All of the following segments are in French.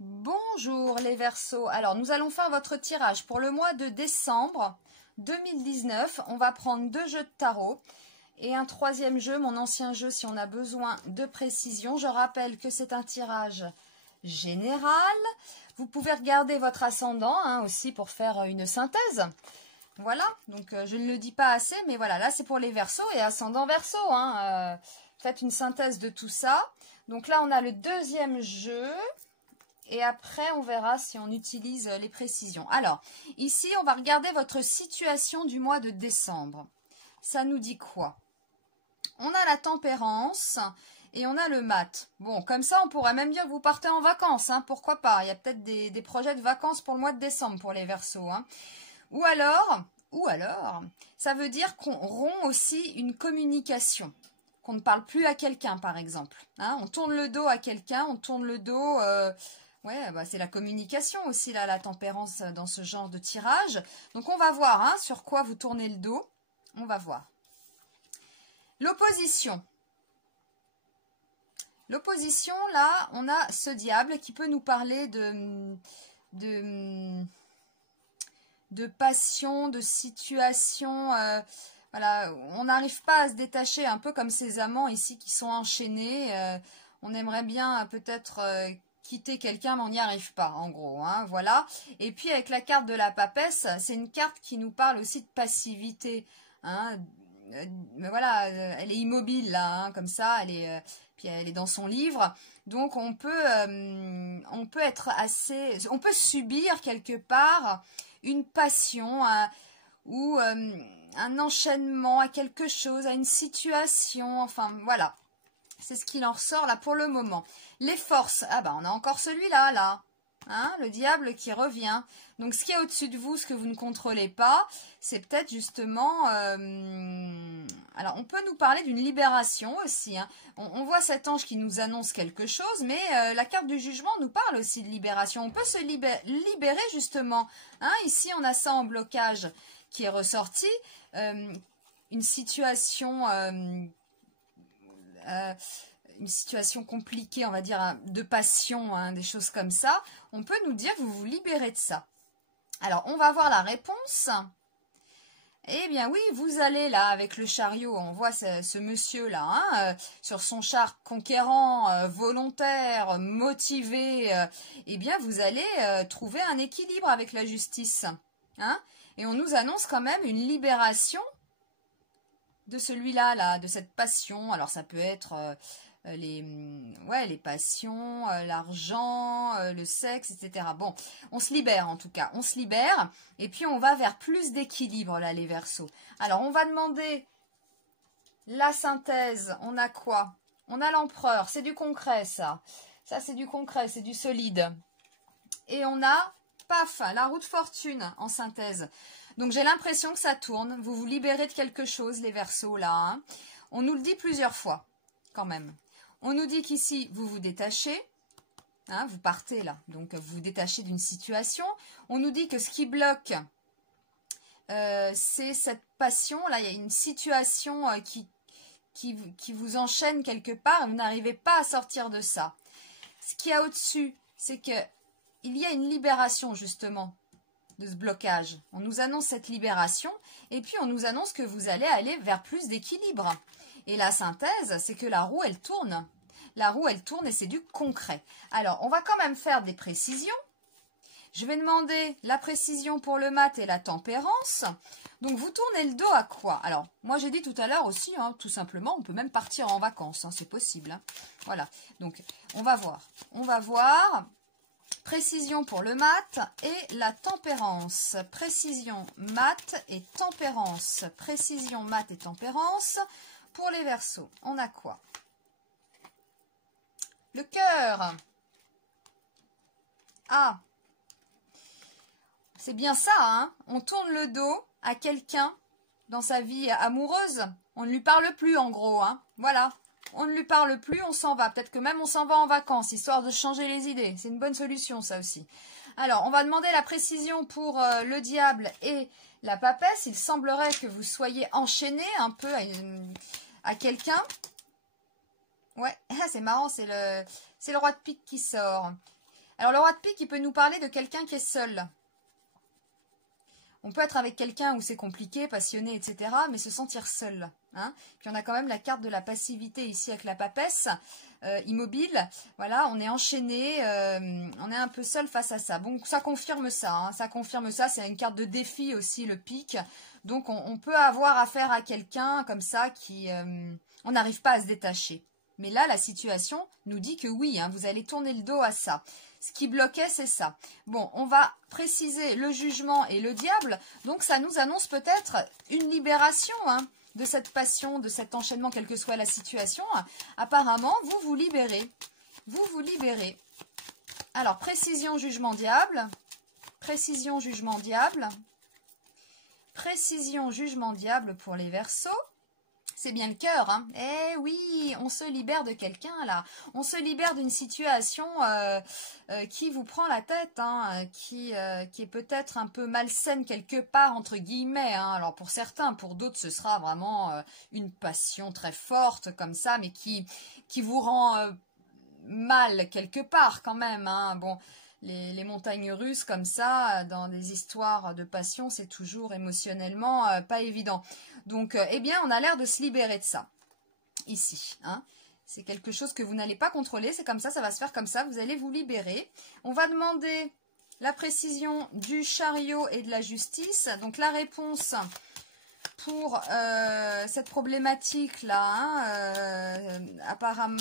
Bonjour les Verseaux. Alors nous allons faire votre tirage pour le mois de décembre 2019. On va prendre 2 jeux de tarot et un troisième jeu, mon ancien jeu, si on a besoin de précision. Je rappelle que c'est un tirage général. Vous pouvez regarder votre ascendant aussi pour faire une synthèse. Voilà, donc je ne le dis pas assez, mais voilà, là c'est pour les Verseaux et ascendant Verseau. Faites une synthèse de tout ça. Donc là on a le deuxième jeu. Et après, on verra si on utilise les précisions. Alors, ici, on va regarder votre situation du mois de décembre. Ça nous dit quoi? On a la tempérance et on a le mat. Bon, comme ça, on pourrait même dire que vous partez en vacances. Pourquoi pas? Il y a peut-être des projets de vacances pour le mois de décembre pour les Verseaux. Ou alors, ça veut dire qu'on rompt aussi une communication. Qu'on ne parle plus à quelqu'un, par exemple. On tourne le dos à quelqu'un, on tourne le dos... Ouais, c'est la communication aussi, là, la tempérance dans ce genre de tirage. Donc, on va voir sur quoi vous tournez le dos. On va voir. L'opposition. L'opposition, là, on a ce diable qui peut nous parler de passion, de situation. Voilà, on n'arrive pas à se détacher, un peu comme ces amants ici qui sont enchaînés. On aimerait bien peut-être... quitter quelqu'un, mais on n'y arrive pas, en gros. Voilà. Et puis, avec la carte de la papesse, c'est une carte qui nous parle aussi de passivité. Mais voilà, elle est immobile, là, comme ça. Puis elle est dans son livre. Donc, on peut être assez... On peut subir, quelque part, une passion ou un enchaînement à quelque chose, à une situation. Enfin, voilà. C'est ce qu'il en ressort là pour le moment. Les forces, on a encore celui-là, là. Le diable qui revient. Donc ce qui est au-dessus de vous, ce que vous ne contrôlez pas, c'est peut-être justement... alors on peut nous parler d'une libération aussi. On voit cet ange qui nous annonce quelque chose, mais la carte du jugement nous parle aussi de libération. On peut se libérer justement. Ici on a ça en blocage qui est ressorti. Une situation... une situation compliquée, on va dire, de passion, des choses comme ça, on peut nous dire que vous vous libérez de ça. Alors, on va voir la réponse. Eh bien oui, vous allez là avec le chariot, on voit ce monsieur-là, sur son char conquérant, volontaire, motivé, eh bien vous allez trouver un équilibre avec la justice. Et on nous annonce quand même une libération de celui-là, là, de cette passion. Alors ça peut être les passions, l'argent, le sexe, etc. Bon, on se libère en tout cas, on se libère. Et puis on va vers plus d'équilibre là, les Verseaux. Alors on va demander la synthèse. On a quoi? On a l'empereur, c'est du concret ça. Ça c'est du concret, c'est du solide. Et on a, paf, la roue de fortune en synthèse. Donc, j'ai l'impression que ça tourne. Vous vous libérez de quelque chose, les Verseaux, là. On nous le dit plusieurs fois, quand même. On nous dit qu'ici, vous vous détachez. Vous partez, là. Donc, vous vous détachez d'une situation. On nous dit que ce qui bloque, c'est cette passion. Là, il y a une situation qui vous enchaîne quelque part. Vous n'arrivez pas à sortir de ça. Ce qu'il y a au-dessus, c'est que il y a une libération, justement, de ce blocage. On nous annonce cette libération et puis on nous annonce que vous allez aller vers plus d'équilibre. Et la synthèse, c'est que la roue, elle tourne. La roue, elle tourne et c'est du concret. Alors, on va quand même faire des précisions. Je vais demander la précision pour le mat et la tempérance. Donc, vous tournez le dos à quoi? Alors, moi, j'ai dit tout à l'heure aussi, tout simplement, on peut même partir en vacances. C'est possible. Voilà. Donc, on va voir. On va voir... Précision pour le mat et la tempérance. Précision, mat et tempérance. Précision, mat et tempérance. Pour les Verseaux, on a quoi? Le cœur. Ah, c'est bien ça, on tourne le dos à quelqu'un dans sa vie amoureuse. On ne lui parle plus en gros, voilà. On ne lui parle plus, on s'en va. Peut-être que même on s'en va en vacances, histoire de changer les idées. C'est une bonne solution, ça aussi. Alors, on va demander la précision pour le diable et la papesse. Il semblerait que vous soyez enchaîné un peu à quelqu'un. Ouais, c'est marrant, c'est le roi de pique qui sort. Alors, le roi de pique, il peut nous parler de quelqu'un qui est seul. On peut être avec quelqu'un où c'est compliqué, passionné, etc., mais se sentir seul. Hein. Puis on a quand même la carte de la passivité ici avec la papesse, immobile. Voilà, on est enchaîné, on est un peu seul face à ça. Bon, ça confirme ça, hein, ça confirme ça. C'est une carte de défi aussi, le pic. Donc on peut avoir affaire à quelqu'un comme ça qui... on n'arrive pas à se détacher. Mais là, la situation nous dit que oui, hein, vous allez tourner le dos à ça. Ce qui bloquait, c'est ça. Bon, on va préciser le jugement et le diable. Donc, ça nous annonce peut-être une libération hein, de cette passion, de cet enchaînement, quelle que soit la situation. Apparemment, vous vous libérez. Vous vous libérez. Alors, précision, jugement, diable. Précision, jugement, diable. Précision, jugement, diable pour les Verseaux. C'est bien le cœur, hein. Eh oui, on se libère de quelqu'un, là. On se libère d'une situation qui vous prend la tête, hein, qui est peut-être un peu malsaine quelque part, entre guillemets. Hein. Alors, pour certains, pour d'autres, ce sera vraiment une passion très forte, comme ça, mais qui vous rend mal quelque part, quand même. Hein. Bon, les montagnes russes, comme ça, dans des histoires de passion, c'est toujours émotionnellement pas évident. Donc, eh bien, on a l'air de se libérer de ça, ici. Hein. C'est quelque chose que vous n'allez pas contrôler, c'est comme ça va se faire comme ça, vous allez vous libérer. On va demander la précision du chariot et de la justice. Donc, la réponse pour cette problématique-là, hein, apparemment,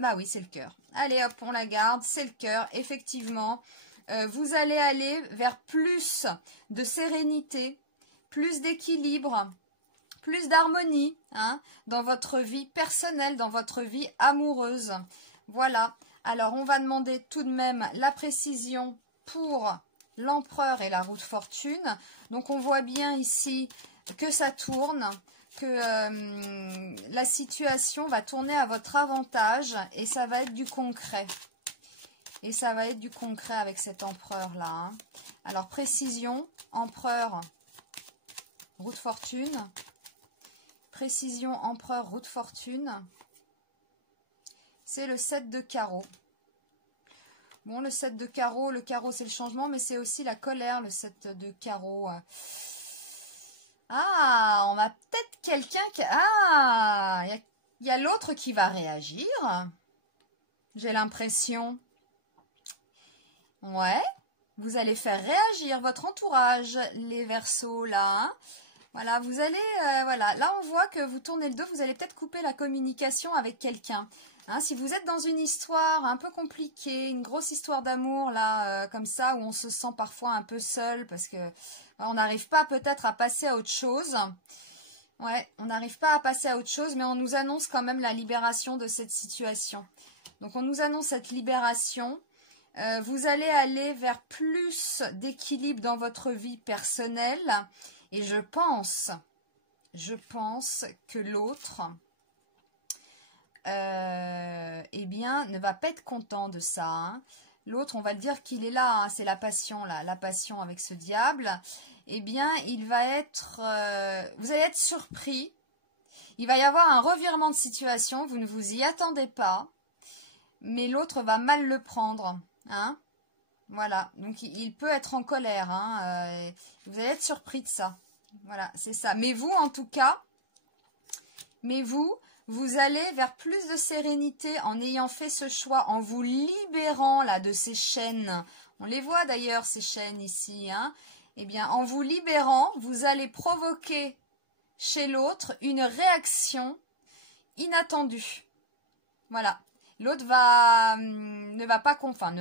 bah oui, c'est le cœur. Allez, hop, on la garde, c'est le cœur, effectivement. Vous allez aller vers plus de sérénité, plus d'équilibre, plus d'harmonie hein, dans votre vie personnelle, dans votre vie amoureuse. Voilà. Alors, on va demander tout de même la précision pour l'empereur et la roue de fortune. Donc, on voit bien ici que ça tourne, que la situation va tourner à votre avantage et ça va être du concret. Et ça va être du concret avec cet empereur-là. Hein. Alors, précision, empereur, roue de fortune. Précision, empereur, roue de fortune. C'est le 7 de carreau. Bon, le 7 de carreau, le carreau c'est le changement, mais c'est aussi la colère, le 7 de carreau. Ah, on a peut-être quelqu'un qui... Ah, il y a l'autre qui va réagir. J'ai l'impression. Ouais, vous allez faire réagir votre entourage, les Verseaux, là. Hein. Voilà, vous allez, voilà, là on voit que vous tournez le dos, vous allez peut-être couper la communication avec quelqu'un. Hein, si vous êtes dans une histoire un peu compliquée, une grosse histoire d'amour, là, comme ça, où on se sent parfois un peu seul, parce que on n'arrive pas peut-être à passer à autre chose. Ouais, on n'arrive pas à passer à autre chose, mais on nous annonce quand même la libération de cette situation. Donc on nous annonce cette libération. Vous allez aller vers plus d'équilibre dans votre vie personnelle. Et je pense que l'autre, eh bien, ne va pas être content de ça. Hein. L'autre, on va dire qu'il est là, hein, c'est la passion, là, la passion avec ce diable. Eh bien, il va être, vous allez être surpris. Il va y avoir un revirement de situation, vous ne vous y attendez pas, mais l'autre va mal le prendre. Hein. Voilà, donc il peut être en colère, hein, vous allez être surpris de ça. Voilà, c'est ça. Mais vous, en tout cas, vous allez vers plus de sérénité en ayant fait ce choix, en vous libérant là de ces chaînes. On les voit d'ailleurs, ces chaînes ici. Hein. Eh bien, en vous libérant, vous allez provoquer chez l'autre une réaction inattendue. Voilà. L'autre ne va pas comprendre.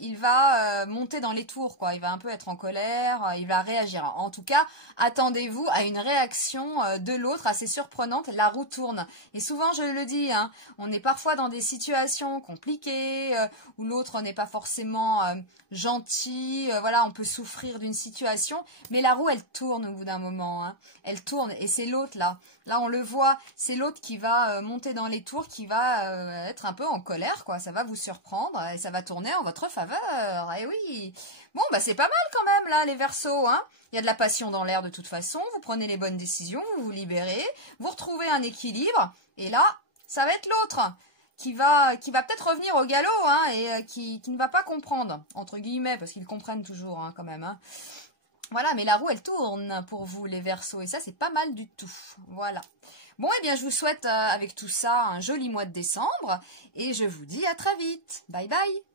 Il va monter dans les tours, quoi. Il va un peu être en colère, il va réagir. En tout cas, attendez-vous à une réaction de l'autre assez surprenante. La roue tourne. Et souvent, je le dis, hein, on est parfois dans des situations compliquées où l'autre n'est pas forcément gentil. Voilà, on peut souffrir d'une situation, mais la roue, elle tourne au bout d'un moment. Hein. Elle tourne et c'est l'autre là. Là, on le voit, c'est l'autre qui va monter dans les tours, qui va être un peu en colère, quoi. Ça va vous surprendre et ça va tourner en votre faveur. Eh oui. Bon, bah c'est pas mal quand même, là, les Verseaux, hein. Il y a de la passion dans l'air de toute façon. Vous prenez les bonnes décisions, vous vous libérez, vous retrouvez un équilibre. Et là, ça va être l'autre qui va peut-être revenir au galop, hein, et qui ne va pas comprendre, entre guillemets, parce qu'ils comprennent toujours, hein, quand même. Hein. Voilà, mais la roue, elle tourne pour vous, les Verseaux, et ça, c'est pas mal du tout. Voilà. Bon, eh bien, je vous souhaite, avec tout ça, un joli mois de décembre, et je vous dis à très vite. Bye bye.